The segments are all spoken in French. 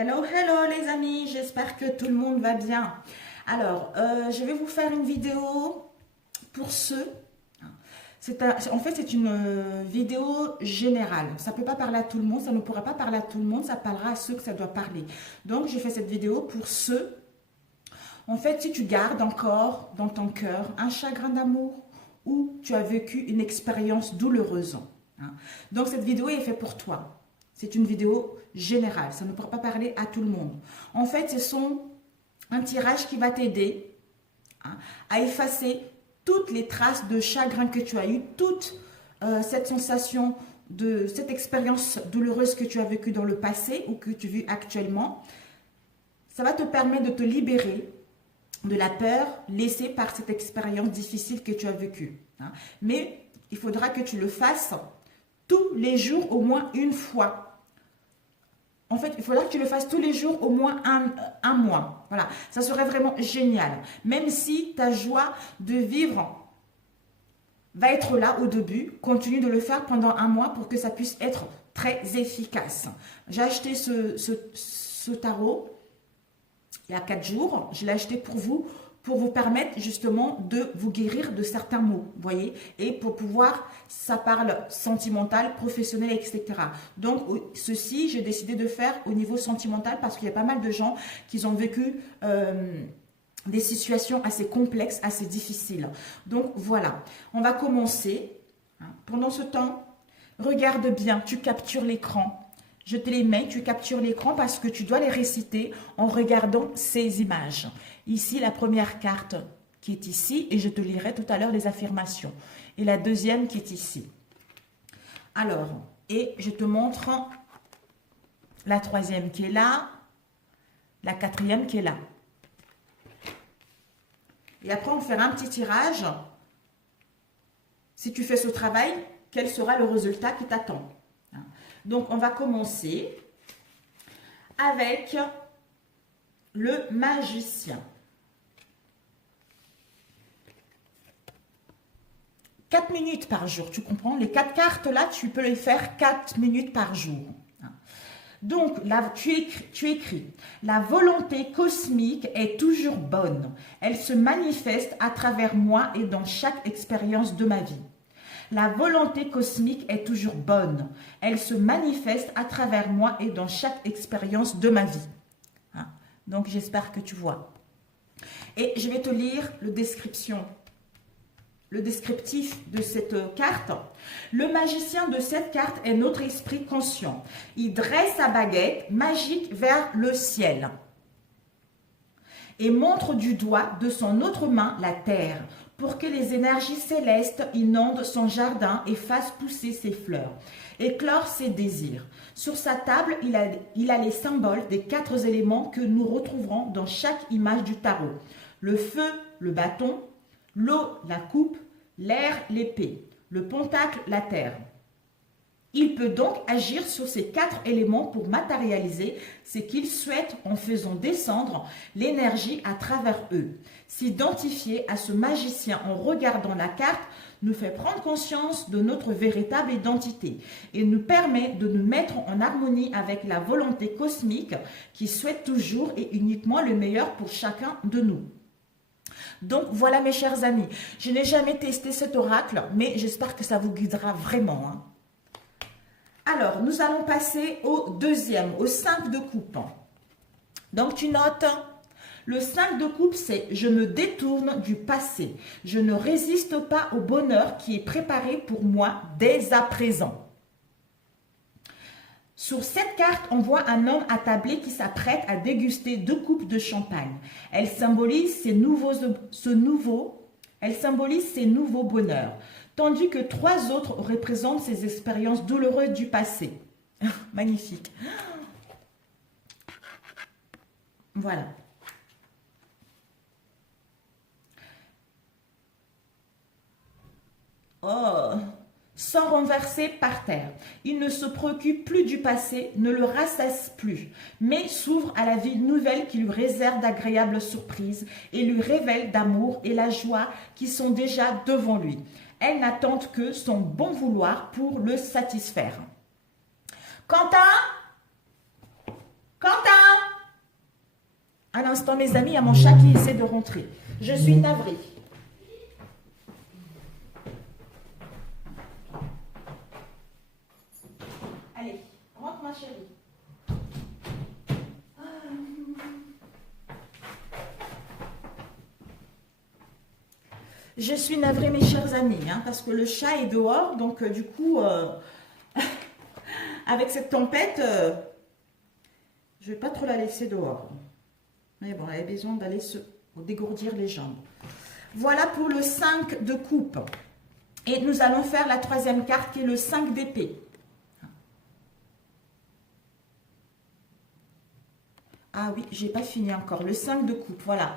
Hello, hello les amis, j'espère que tout le monde va bien. Alors, je vais vous faire une vidéo pour ceux. En fait, c'est une vidéo générale. Ça ne peut pas parler à tout le monde, ça ne pourra pas parler à tout le monde, ça parlera à ceux que ça doit parler. Donc, je fais cette vidéo pour ceux. En fait, si tu gardes encore dans ton cœur un chagrin d'amour ou tu as vécu une expérience douloureuse. Donc, cette vidéo est faite pour toi. C'est une vidéo générale, ça ne pourra pas parler à tout le monde. En fait, ce sont un tirage qui va t'aider à effacer toutes les traces de chagrin que tu as eu, toute cette sensation de cette expérience douloureuse que tu as vécue dans le passé ou que tu vis actuellement. Ça va te permettre de te libérer de la peur laissée par cette expérience difficile que tu as vécue. Mais il faudra que tu le fasses tous les jours au moins une fois. En fait, il faudra que tu le fasses tous les jours au moins un mois. Voilà, ça serait vraiment génial. Même si ta joie de vivre va être là au début, continue de le faire pendant un mois pour que ça puisse être très efficace. J'ai acheté ce tarot il y a 4 jours. Je l'ai acheté pour vous permettre justement de vous guérir de certains maux, vous voyez, et pour pouvoir, ça parle sentimental, professionnel, etc. Donc, ceci, j'ai décidé de faire au niveau sentimental parce qu'il y a pas mal de gens qui ont vécu des situations assez complexes, assez difficiles. Donc, voilà, on va commencer. Pendant ce temps, regarde bien, tu captures l'écran. Je te les mets, tu captures l'écran parce que tu dois les réciter en regardant ces images. Ici, la première carte qui est ici, et je te lirai tout à l'heure les affirmations. Et la deuxième qui est ici. Alors, et je te montre la troisième qui est là, la quatrième qui est là. Et après, on fera un petit tirage. Si tu fais ce travail, quel sera le résultat qui t'attend? Donc, on va commencer avec le magicien. 4 minutes par jour, tu comprends? Les 4 cartes là, tu peux les faire 4 minutes par jour. Donc, là, tu écris. La volonté cosmique est toujours bonne. Elle se manifeste à travers moi et dans chaque expérience de ma vie. La volonté cosmique est toujours bonne. Elle se manifeste à travers moi et dans chaque expérience de ma vie. Donc, j'espère que tu vois. Et je vais te lire le descriptif de cette carte. Le magicien de cette carte est notre esprit conscient. Il dresse sa baguette magique vers le ciel et montre du doigt de son autre main la terre pour que les énergies célestes inondent son jardin et fassent pousser ses fleurs, éclore ses désirs. Sur sa table, il a les symboles des 4 éléments que nous retrouverons dans chaque image du tarot. Le feu, le bâton, l'eau, la coupe, l'air, l'épée, le pentacle, la terre. Il peut donc agir sur ces 4 éléments pour matérialiser ce qu'il souhaite en faisant descendre l'énergie à travers eux. S'identifier à ce magicien en regardant la carte nous fait prendre conscience de notre véritable identité et nous permet de nous mettre en harmonie avec la volonté cosmique qui souhaite toujours et uniquement le meilleur pour chacun de nous. Donc voilà mes chers amis, je n'ai jamais testé cet oracle, mais j'espère que ça vous guidera vraiment. Alors, nous allons passer au deuxième, au 5 de coupe. Donc tu notes, le 5 de coupe c'est « Je me détourne du passé, je ne résiste pas au bonheur qui est préparé pour moi dès à présent ». Sur cette carte, on voit un homme attablé qui s'apprête à déguster 2 coupes de champagne. Elle symbolise ses nouveaux bonheurs, tandis que 3 autres représentent ses expériences douloureuses du passé. Magnifique. Voilà. Oh, sans renverser par terre. Il ne se préoccupe plus du passé, ne le rassasse plus, mais s'ouvre à la vie nouvelle qui lui réserve d'agréables surprises et lui révèle d'amour et la joie qui sont déjà devant lui. Elle n'attend que son bon vouloir pour le satisfaire. Quentin? Quentin? instant, mes amis, il y a mon chat qui essaie de rentrer. Je suis navrée. Allez, rentre ma chérie. Je suis navrée, mes chers amis, hein, parce que le chat est dehors, donc du coup, avec cette tempête, je ne vais pas trop la laisser dehors. Mais bon, elle a besoin d'aller se dégourdir les jambes. Voilà pour le 5 de coupe. Et nous allons faire la troisième carte qui est le 5 d'épée. Ah oui, j'ai pas fini encore. Le 5 de coupe, voilà.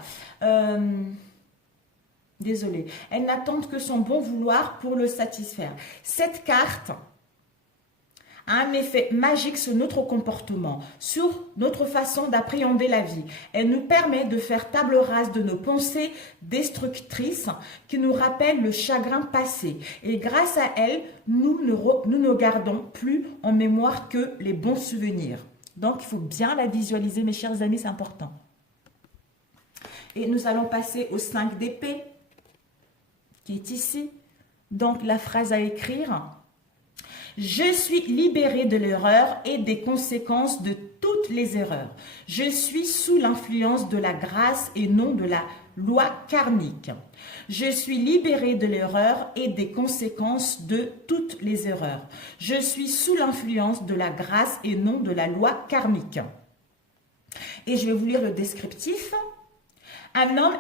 Désolée. Elle n'attend que son bon vouloir pour le satisfaire. Cette carte a un effet magique sur notre comportement, sur notre façon d'appréhender la vie. Elle nous permet de faire table rase de nos pensées destructrices qui nous rappellent le chagrin passé. Et grâce à elle, nous ne gardons plus en mémoire que les bons souvenirs. Donc, il faut bien la visualiser, mes chers amis, c'est important. Et nous allons passer au 5 d'épée, qui est ici. Donc, la phrase à écrire. Je suis libérée de l'erreur et des conséquences de toutes les erreurs. Je suis sous l'influence de la grâce et non de la loi karmique. Je suis libérée de l'erreur et des conséquences de toutes les erreurs. Je suis sous l'influence de la grâce et non de la loi karmique. Et je vais vous lire le descriptif. Un homme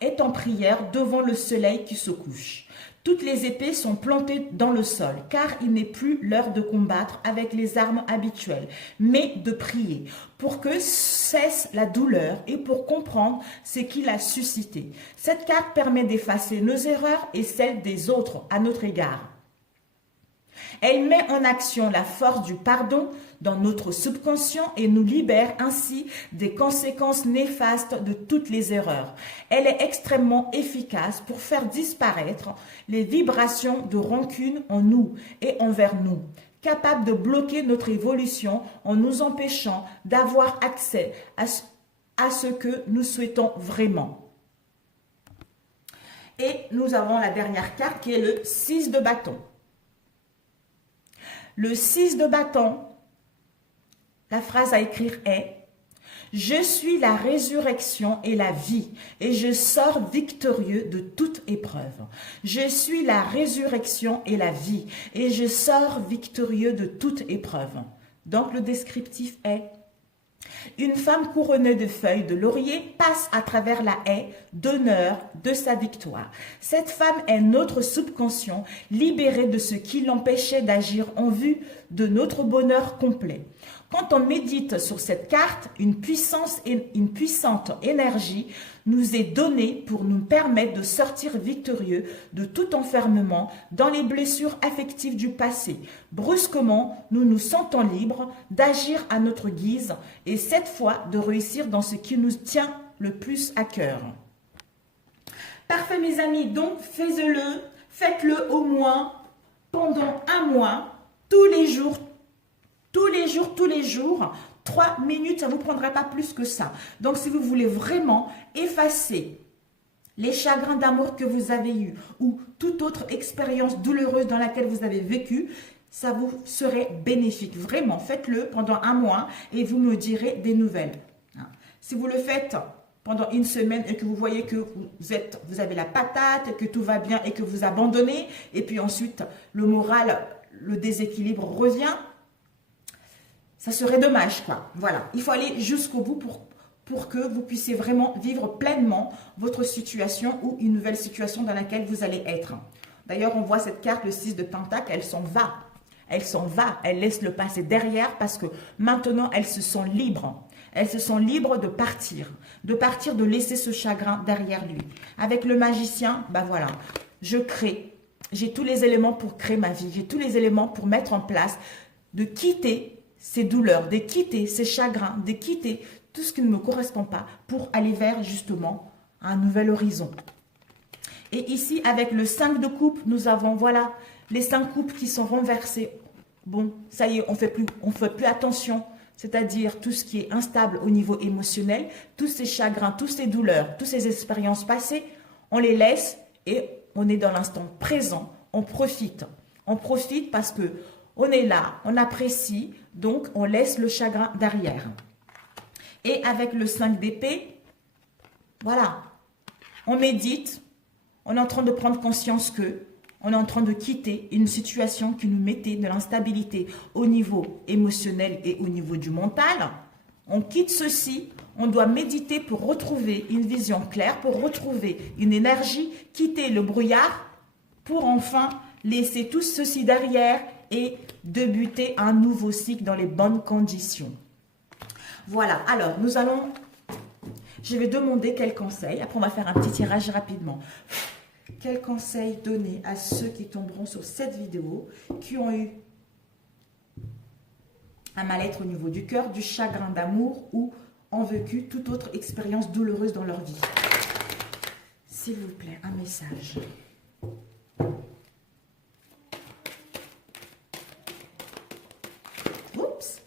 est en prière devant le soleil qui se couche. Toutes les épées sont plantées dans le sol, car il n'est plus l'heure de combattre avec les armes habituelles, mais de prier, pour que cesse la douleur et pour comprendre ce qui l'a suscité. Cette carte permet d'effacer nos erreurs et celles des autres à notre égard. Elle met en action la force du pardon dans notre subconscient et nous libère ainsi des conséquences néfastes de toutes les erreurs. Elle est extrêmement efficace pour faire disparaître les vibrations de rancune en nous et envers nous, capable de bloquer notre évolution en nous empêchant d'avoir accès à ce que nous souhaitons vraiment. Et nous avons la dernière carte qui est le 6 de bâton. Le 6 de bâton, la phrase à écrire est « Je suis la résurrection et la vie, et je sors victorieux de toute épreuve. Je suis la résurrection et la vie, et je sors victorieux de toute épreuve. » Donc le descriptif est « Une femme couronnée de feuilles de laurier passe à travers la haie d'honneur de sa victoire. Cette femme est notre subconscient, libéré de ce qui l'empêchait d'agir en vue de notre bonheur complet. Quand on médite sur cette carte, une puissante énergie nous est donnée pour nous permettre de sortir victorieux de tout enfermement dans les blessures affectives du passé. Brusquement, nous nous sentons libres d'agir à notre guise et cette fois de réussir dans ce qui nous tient le plus à cœur. Parfait mes amis, donc faites-le au moins pendant un mois, tous les jours, 3 minutes, ça ne vous prendra pas plus que ça. Donc, si vous voulez vraiment effacer les chagrins d'amour que vous avez eus ou toute autre expérience douloureuse dans laquelle vous avez vécu, ça vous serait bénéfique. Vraiment, faites-le pendant un mois et vous me direz des nouvelles. Si vous le faites pendant une semaine et que vous voyez que vous avez la patate, que tout va bien et que vous abandonnez, et puis ensuite le moral, le déséquilibre revient, ça serait dommage, quoi. Voilà, il faut aller jusqu'au bout pour que vous puissiez vraiment vivre pleinement votre situation ou une nouvelle situation dans laquelle vous allez être. D'ailleurs, on voit cette carte, le 6 de Pentacle, elle s'en va. Elle s'en va, elle laisse le passé derrière parce que maintenant, elle se sent libre. Elle se sent libre de partir, de laisser ce chagrin derrière lui. Avec le magicien, ben voilà, je crée. J'ai tous les éléments pour créer ma vie. J'ai tous les éléments pour mettre en place, de quitter ces douleurs, de quitter ces chagrins, de quitter tout ce qui ne me correspond pas pour aller vers justement un nouvel horizon. Et ici, avec le 5 de coupe, nous avons, voilà, les 5 coupes qui sont renversées. Bon, ça y est, on fait plus attention. c'est-à-dire tout ce qui est instable au niveau émotionnel, tous ces chagrins, toutes ces douleurs, toutes ces expériences passées, on les laisse et on est dans l'instant présent, on profite. On profite parce que on est là, on apprécie, donc on laisse le chagrin derrière. Et avec le 5 d'épée, voilà, on médite, on est en train de prendre conscience que on est en train de quitter une situation qui nous mettait de l'instabilité au niveau émotionnel et au niveau du mental. On quitte ceci, on doit méditer pour retrouver une vision claire, pour retrouver une énergie, quitter le brouillard pour enfin laisser tout ceci derrière et débuter un nouveau cycle dans les bonnes conditions. Voilà, alors nous allons, je vais demander quels conseils, après on va faire un petit tirage rapidement. Quels conseils donner à ceux qui tomberont sur cette vidéo, qui ont eu un mal-être au niveau du cœur, du chagrin d'amour ou ont vécu toute autre expérience douloureuse dans leur vie. S'il vous plaît, un message. Oups.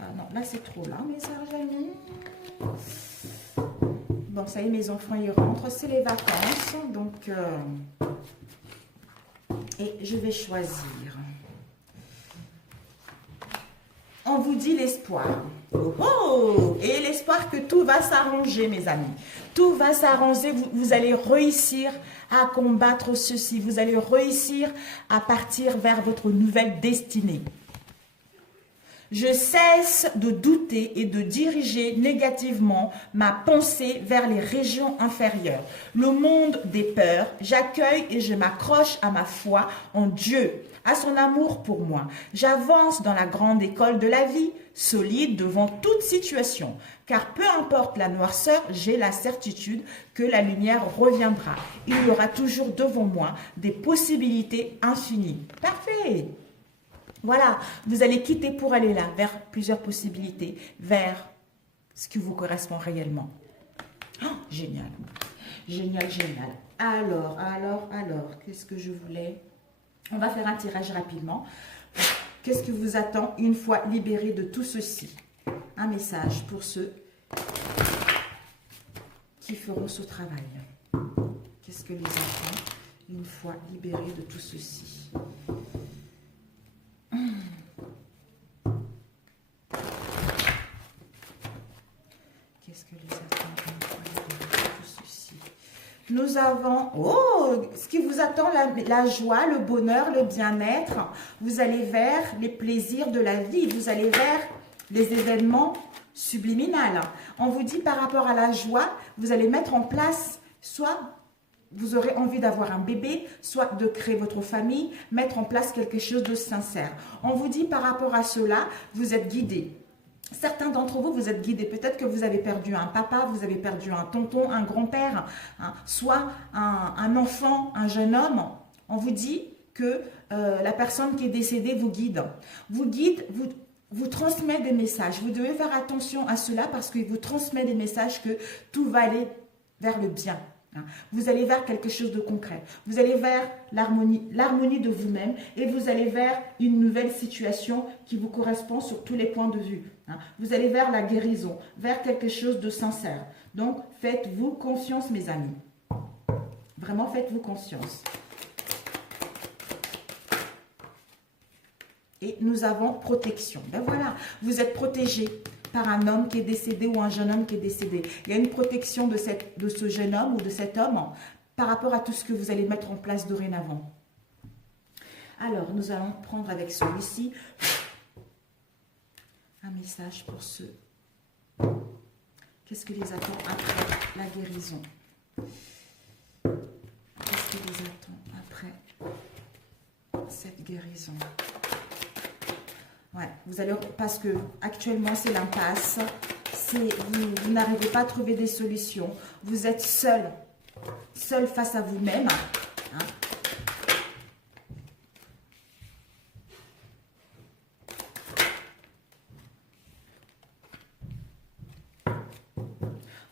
Ah non, là c'est trop là, message amis. Bon, ça y est, mes enfants y rentrent, c'est les vacances, donc et je vais choisir. On vous dit l'espoir. Oh, et l'espoir que tout va s'arranger, mes amis. Tout va s'arranger, vous allez réussir à combattre ceci, vous allez réussir à partir vers votre nouvelle destinée. Je cesse de douter et de diriger négativement ma pensée vers les régions inférieures. Le monde des peurs, j'accueille et je m'accroche à ma foi en Dieu, à son amour pour moi. J'avance dans la grande école de la vie, solide devant toute situation. Car peu importe la noirceur, j'ai la certitude que la lumière reviendra. Il y aura toujours devant moi des possibilités infinies. Parfait! Voilà, vous allez quitter pour aller là, vers plusieurs possibilités, vers ce qui vous correspond réellement. Oh, génial, génial, génial. Alors, qu'est-ce que je voulais? On va faire un tirage rapidement. Qu'est-ce qui vous attend une fois libéré de tout ceci? Un message pour ceux qui feront ce travail. Qu'est-ce que les attend une fois libérés de tout ceci? Qu'est-ce que les attend une fois libérés de tout ceci? Nous avons, ce qui vous attend, la joie, le bonheur, le bien-être. Vous allez vers les plaisirs de la vie. Vous allez vers les événements subliminaux. On vous dit par rapport à la joie, vous allez mettre en place, soit vous aurez envie d'avoir un bébé, soit de créer votre famille, mettre en place quelque chose de sincère. On vous dit par rapport à cela, vous êtes guidés. Certains d'entre vous, vous êtes guidés. Peut-être que vous avez perdu un papa, vous avez perdu un tonton, un grand-père, soit un enfant, un jeune homme. On vous dit que la personne qui est décédée vous guide. Vous guide, vous transmet des messages. Vous devez faire attention à cela parce qu'il vous transmet des messages que tout va aller vers le bien. Vous allez vers quelque chose de concret. Vous allez vers l'harmonie de vous-même et vous allez vers une nouvelle situation qui vous correspond sur tous les points de vue. Vous allez vers la guérison, vers quelque chose de sincère. Donc, faites-vous confiance, mes amis. Vraiment, faites-vous confiance. Et nous avons protection. Ben voilà, vous êtes protégés par un homme qui est décédé ou un jeune homme qui est décédé. Il y a une protection de ce jeune homme ou de cet homme par rapport à tout ce que vous allez mettre en place dorénavant. Alors, nous allons prendre avec celui-ci un message pour ceux. Qu'est-ce que les attend après la guérison? Qu'est-ce que les attend après cette guérison? Ouais, vous allez, parce que actuellement c'est l'impasse, vous n'arrivez pas à trouver des solutions, vous êtes seul face à vous-même.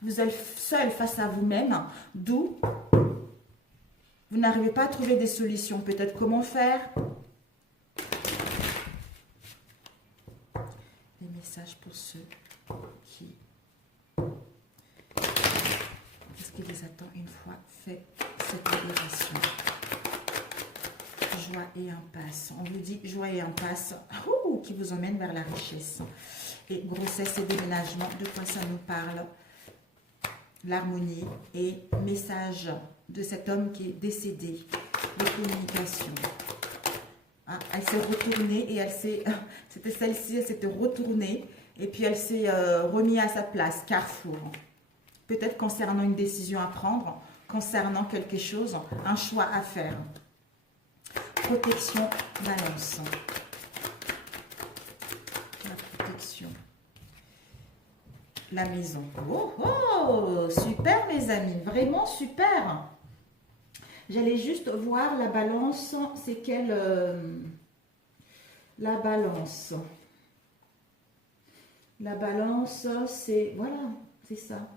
Vous êtes seul face à vous-même, d'où vous n'arrivez pas à trouver des solutions. Peut-être comment faire. Des messages qui vous attend une fois fait cette libération. Joie et impasse. On vous dit joie et impasse qui vous emmène vers la richesse. Et grossesse et déménagement, de quoi ça nous parle? L'harmonie et message de cet homme qui est décédé. Les communications. Ah, elle s'est retournée et elle s'est... C'était celle-ci, elle s'était retournée et puis elle s'est remise à sa place. Carrefour. Peut-être concernant une décision à prendre, concernant quelque chose, un choix à faire. Protection, balance. La protection. La maison. Oh, oh, super mes amis, vraiment super. J'allais juste voir la balance, c'est quelle... la balance. La balance, c'est... Voilà, c'est ça.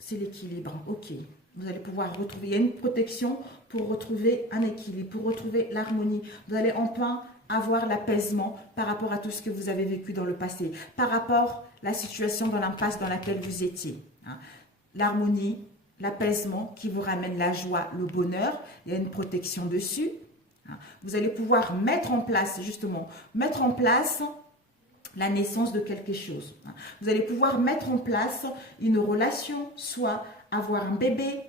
C'est l'équilibre, ok. Vous allez pouvoir retrouver, il y a une protection pour retrouver un équilibre, pour retrouver l'harmonie. Vous allez enfin avoir l'apaisement par rapport à tout ce que vous avez vécu dans le passé, par rapport à la situation dans l'impasse dans laquelle vous étiez. L'harmonie, l'apaisement qui vous ramène la joie, le bonheur, il y a une protection dessus. Vous allez pouvoir mettre en place, justement, mettre en place la naissance de quelque chose. Vous allez pouvoir mettre en place une relation, soit avoir un bébé,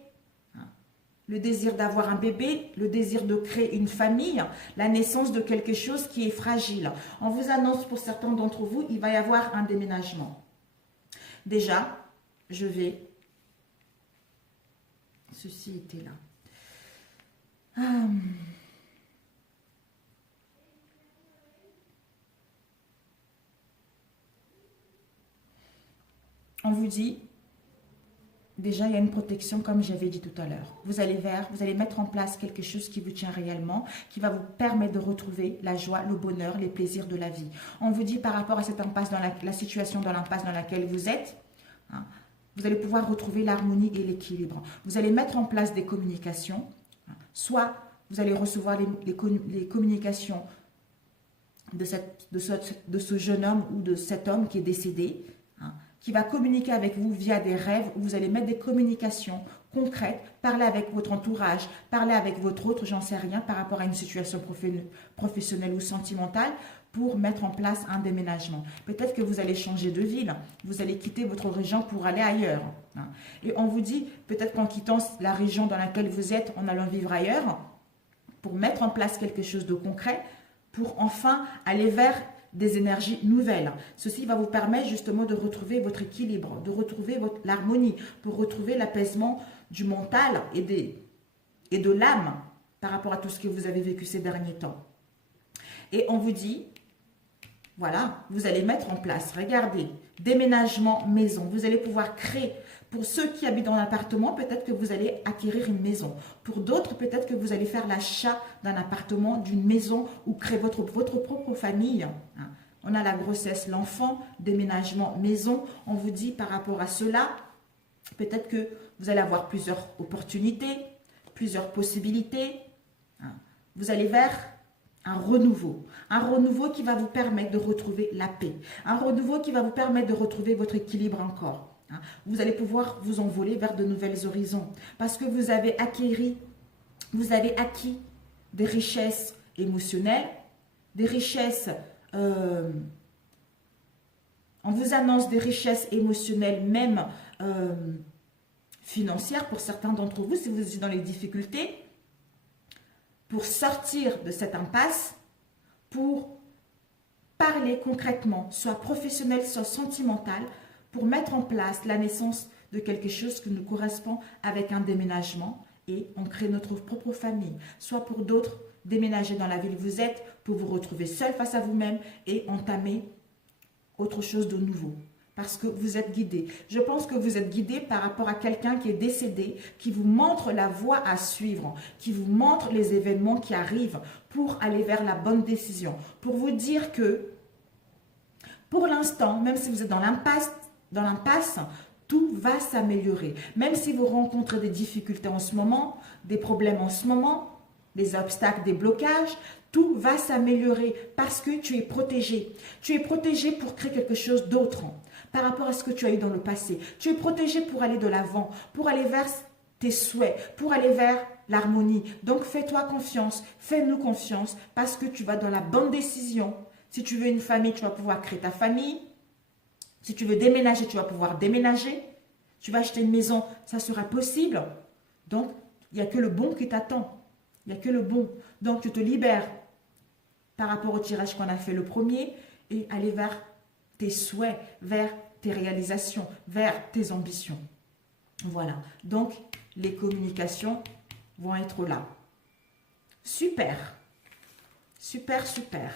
le désir d'avoir un bébé, le désir de créer une famille, la naissance de quelque chose qui est fragile. On vous annonce pour certains d'entre vous, il va y avoir un déménagement. Déjà, je vais... Ceci était là. On vous dit, déjà il y a une protection comme j'avais dit tout à l'heure. Vous allez mettre en place quelque chose qui vous tient réellement, qui va vous permettre de retrouver la joie, le bonheur, les plaisirs de la vie. On vous dit par rapport à cette impasse, dans la situation dans l'impasse dans laquelle vous êtes, vous allez pouvoir retrouver l'harmonie et l'équilibre. Vous allez mettre en place des communications, soit vous allez recevoir les communications de ce jeune homme ou de cet homme qui est décédé, qui va communiquer avec vous via des rêves où vous allez mettre des communications concrètes, parler avec votre entourage, parler avec votre autre, j'en sais rien, par rapport à une situation professionnelle ou sentimentale pour mettre en place un déménagement. Peut-être que vous allez changer de ville, vous allez quitter votre région pour aller ailleurs. Et on vous dit, peut-être qu'en quittant la région dans laquelle vous êtes, en allant vivre ailleurs, pour mettre en place quelque chose de concret, pour enfin aller vers des énergies nouvelles. Ceci va vous permettre justement de retrouver votre équilibre, de retrouver l'harmonie, pour retrouver l'apaisement du mental et de l'âme par rapport à tout ce que vous avez vécu ces derniers temps. Et on vous dit, voilà, vous allez mettre en place, regardez, déménagement maison. Vous allez pouvoir créer, pour ceux qui habitent dans l'appartement, peut-être que vous allez acquérir une maison. Pour d'autres, peut-être que vous allez faire l'achat d'un appartement, d'une maison ou créer votre propre famille. On a la grossesse, l'enfant, déménagement, maison. On vous dit par rapport à cela, peut-être que vous allez avoir plusieurs opportunités, plusieurs possibilités. Vous allez vers un renouveau qui va vous permettre de retrouver la paix, un renouveau qui va vous permettre de retrouver votre équilibre encore. Vous allez pouvoir vous envoler vers de nouvelles horizons parce que vous avez acquis des richesses émotionnelles, des richesses, on vous annonce des richesses émotionnelles, même financières pour certains d'entre vous, si vous êtes dans les difficultés, pour sortir de cette impasse, pour parler concrètement, soit professionnel, soit sentimental, pour mettre en place la naissance de quelque chose qui nous correspond avec un déménagement et on crée notre propre famille. Soit pour d'autres, déménager dans la ville où vous êtes pour vous retrouver seul face à vous-même et entamer autre chose de nouveau. Parce que vous êtes guidé. Je pense que vous êtes guidé par rapport à quelqu'un qui est décédé, qui vous montre la voie à suivre, qui vous montre les événements qui arrivent pour aller vers la bonne décision. Pour vous dire que, pour l'instant, même si vous êtes dans l'impasse, tout va s'améliorer. Même si vous rencontrez des difficultés en ce moment, des problèmes en ce moment, des obstacles, des blocages, tout va s'améliorer parce que tu es protégé. Tu es protégé pour créer quelque chose d'autre. par rapport à ce que tu as eu dans le passé. Tu es protégé pour aller de l'avant, pour aller vers tes souhaits, pour aller vers l'harmonie. Donc fais-toi confiance, fais-nous confiance parce que tu vas dans la bonne décision. Si tu veux une famille, tu vas pouvoir créer ta famille. Si tu veux déménager, tu vas pouvoir déménager. Tu vas acheter une maison, ça sera possible. Donc, il n'y a que le bon qui t'attend. Il n'y a que le bon. Donc, tu te libères par rapport au tirage qu'on a fait le premier et aller vers tes souhaits, vers tes réalisations, vers tes ambitions. Voilà. Donc, les communications vont être là. Super. Super, super.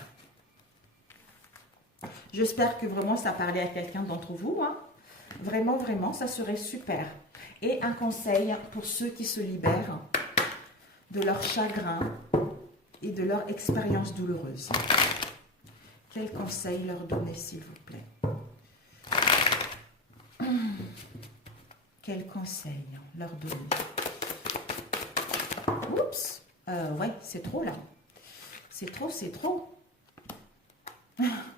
J'espère que vraiment ça parlait à quelqu'un d'entre vous. Hein. Vraiment, vraiment, ça serait super. Et un conseil pour ceux qui se libèrent de leur chagrin et de leur expérience douloureuse. Quel conseil leur donner, s'il vous plaît? Quel conseil leur donner? Oups, ouais, c'est trop là. C'est trop, c'est trop.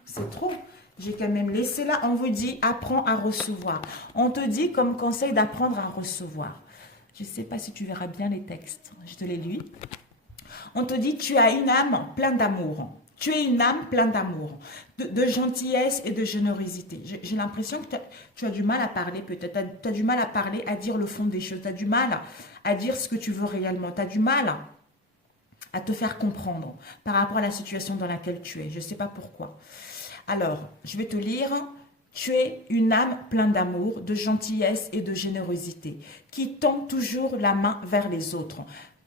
C'est trop. J'ai quand même laissé là. On vous dit, apprends à recevoir. On te dit comme conseil d'apprendre à recevoir. Je ne sais pas si tu verras bien les textes. Je te les lis. On te dit, tu as une âme pleine d'amour. Tu es une âme pleine d'amour, de gentillesse et de générosité. J'ai l'impression que tu as du mal à parler peut-être. Tu as du mal à parler, à dire le fond des choses. Tu as du mal à dire ce que tu veux réellement. Tu as du mal à te faire comprendre par rapport à la situation dans laquelle tu es. Je ne sais pas pourquoi. Alors, je vais te lire. Tu es une âme pleine d'amour, de gentillesse et de générosité, qui tend toujours la main vers les autres.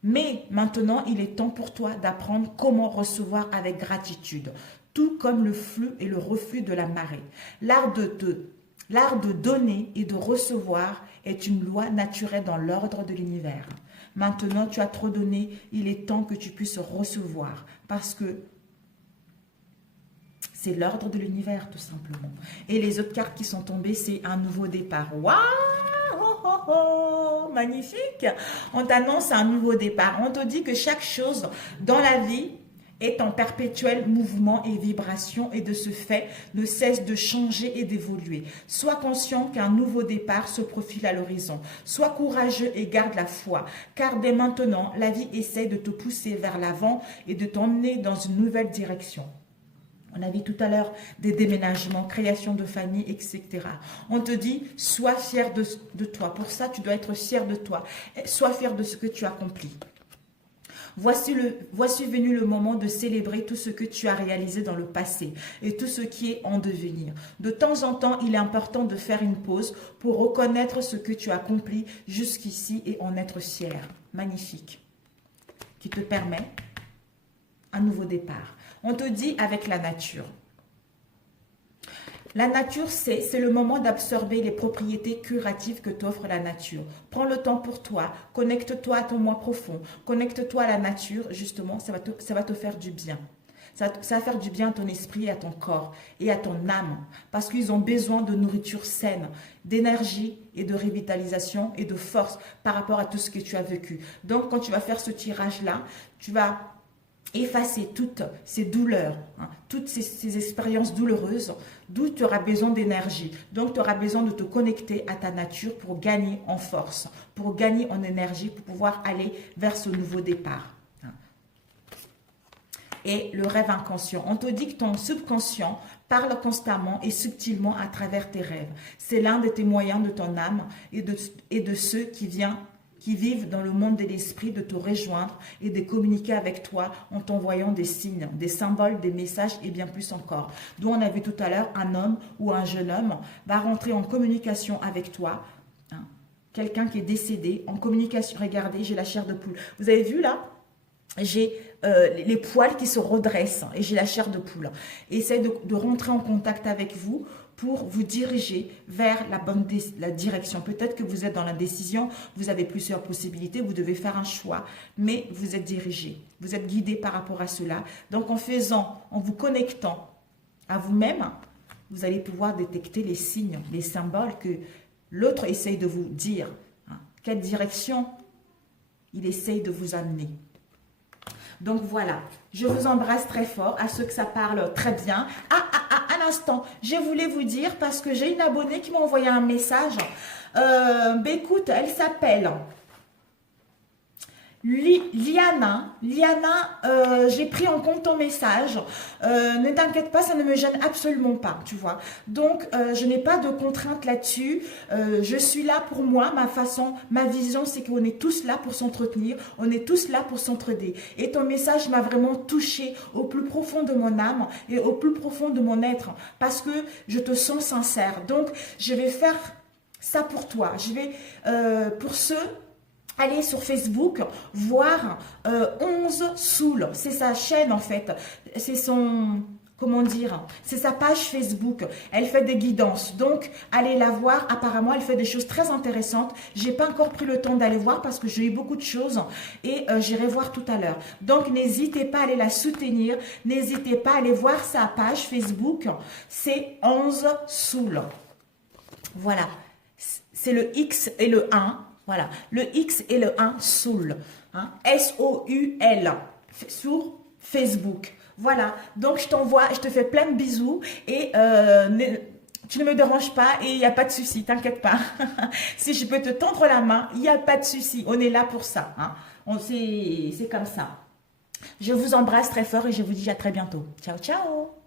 Mais maintenant, il est temps pour toi d'apprendre comment recevoir avec gratitude, tout comme le flux et le reflux de la marée. L'art de donner et de recevoir est une loi naturelle dans l'ordre de l'univers. Maintenant, tu as trop donné, il est temps que tu puisses recevoir, parce que c'est l'ordre de l'univers, tout simplement. Et les autres cartes qui sont tombées, c'est un nouveau départ. Waouh! Oh, oh, oh, magnifique! On t'annonce un nouveau départ. On te dit que chaque chose dans la vie est en perpétuel mouvement et vibration et de ce fait ne cesse de changer et d'évoluer. Sois conscient qu'un nouveau départ se profile à l'horizon. Sois courageux et garde la foi, car dès maintenant, la vie essaie de te pousser vers l'avant et de t'emmener dans une nouvelle direction. On a vu tout à l'heure des déménagements, création de famille, etc. On te dit, sois fier de toi. Pour ça, tu dois être fier de toi. Sois fier de ce que tu accomplis. Voici venu le moment de célébrer tout ce que tu as réalisé dans le passé et tout ce qui est en devenir. De temps en temps, il est important de faire une pause pour reconnaître ce que tu as accompli jusqu'ici et en être fier. Magnifique. Qui te permet un nouveau départ. On te dit avec la nature. La nature, c'est le moment d'absorber les propriétés curatives que t'offre la nature. Prends le temps pour toi, connecte-toi à ton moi profond, connecte-toi à la nature, justement, ça va te faire du bien. Ça va faire du bien à ton esprit et à ton corps et à ton âme, parce qu'ils ont besoin de nourriture saine, d'énergie et de revitalisation et de force par rapport à tout ce que tu as vécu. Donc, quand tu vas faire ce tirage-là, tu vas effacer toutes ces douleurs, toutes ces expériences douloureuses, d'où tu auras besoin d'énergie. Donc, tu auras besoin de te connecter à ta nature pour gagner en force, pour gagner en énergie, pour pouvoir aller vers ce nouveau départ. Et le rêve inconscient. On te dit que ton subconscient parle constamment et subtilement à travers tes rêves. C'est l'un de tes moyens de ton âme et de ceux qui vivent dans le monde de l'esprit de te rejoindre et de communiquer avec toi en t'envoyant des signes, des symboles, des messages et bien plus encore. D'où on a vu tout à l'heure, un homme ou un jeune homme va rentrer en communication avec toi. Quelqu'un qui est décédé en communication. Regardez, j'ai la chair de poule. Vous avez vu là? J'ai les poils qui se redressent et j'ai la chair de poule. Essaye de rentrer en contact avec vous pour vous diriger vers la direction. Peut-être que vous êtes dans l'indécision, vous avez plusieurs possibilités, vous devez faire un choix, mais vous êtes dirigé, vous êtes guidé par rapport à cela. Donc en vous connectant à vous-même, vous allez pouvoir détecter les signes, les symboles que l'autre essaye de vous dire. Quelle direction il essaye de vous amener. Donc voilà, je vous embrasse très fort, à ceux que ça parle très bien. Un l'instant, je voulais vous dire, parce que j'ai une abonnée qui m'a envoyé un message. Écoute, elle s'appelle Liana, j'ai pris en compte ton message. Ne t'inquiète pas, ça ne me gêne absolument pas, tu vois. Donc, je n'ai pas de contraintes là-dessus. Je suis là pour moi, ma façon, ma vision, c'est qu'on est tous là pour s'entretenir. On est tous là pour s'entraider. Et ton message m'a vraiment touché au plus profond de mon âme et au plus profond de mon être, parce que je te sens sincère. Donc, je vais faire ça pour toi. Je vais, pour ceux... Allez sur Facebook, voir 11 Soul, c'est sa chaîne en fait, c'est son, comment dire, c'est sa page Facebook, elle fait des guidances, donc allez la voir, apparemment elle fait des choses très intéressantes, j'ai pas encore pris le temps d'aller voir parce que j'ai eu beaucoup de choses et j'irai voir tout à l'heure, donc n'hésitez pas à aller la soutenir, n'hésitez pas à aller voir sa page Facebook, c'est 11 Soul, voilà, c'est le X et le 1. Voilà, le X et le 1, Soul, hein, S-O-U-L, sur Facebook. Voilà, donc je t'envoie, je te fais plein de bisous et tu ne me déranges pas et il n'y a pas de souci, t'inquiète pas. Si je peux te tendre la main, il n'y a pas de souci, on est là pour ça. Hein. C'est comme ça. Je vous embrasse très fort et je vous dis à très bientôt. Ciao, ciao.